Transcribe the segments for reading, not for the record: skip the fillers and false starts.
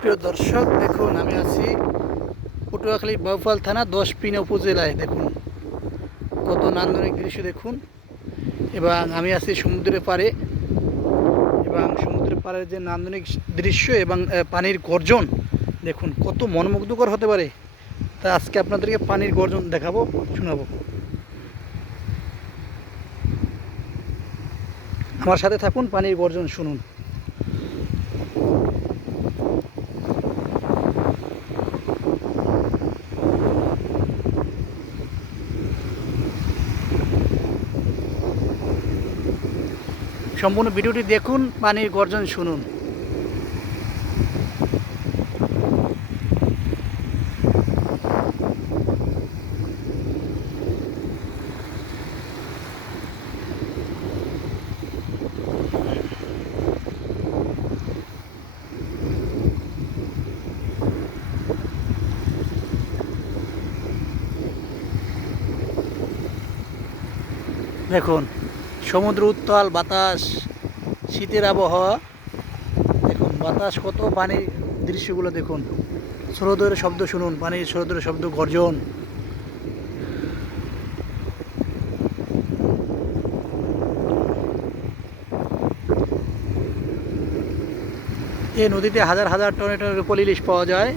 প্রিয় দর্শক, দেখুন আমি আছি পটুয়াখালী বাউফল থানা 10 উপজেলায়। দেখুন কত নান্দনিক দৃশ্য দেখুন। এবং আমি আছি সমুদ্রের পাড়ে, এবং সমুদ্রের পাড়ের যে নান্দনিক দৃশ্য এবং পানির গর্জন দেখুন কত মনোমুগ্ধকর হতে পারে। তা আজকে আপনাদেরকে পানির গর্জন দেখাবো, শোনাবো। আমার সাথে থাকুন, পানির গর্জন শুনুন। সম্পূর্ণ ভিডিওটি দেখুন, পানির গর্জন শুনুন। দেখুন সমুদ্র উত্তাল, বাতাস, শীতের আবহাওয়া। দেখুন বাতাস, কত পানির দৃশ্যগুলো দেখুন। স্রোতের শব্দ শুনুন, পানির স্রোতের শব্দ, গর্জন। এই নদীতে হাজার হাজার টনে টনে রূপোল ইলিশ পাওয়া যায়।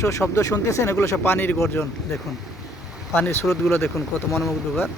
শো শব্দ শুনতেছেন, এগুলো সব পানির গর্জন। দেখুন পানির স্রোতগুলো দেখুন কত মনোমুগ্ধকর।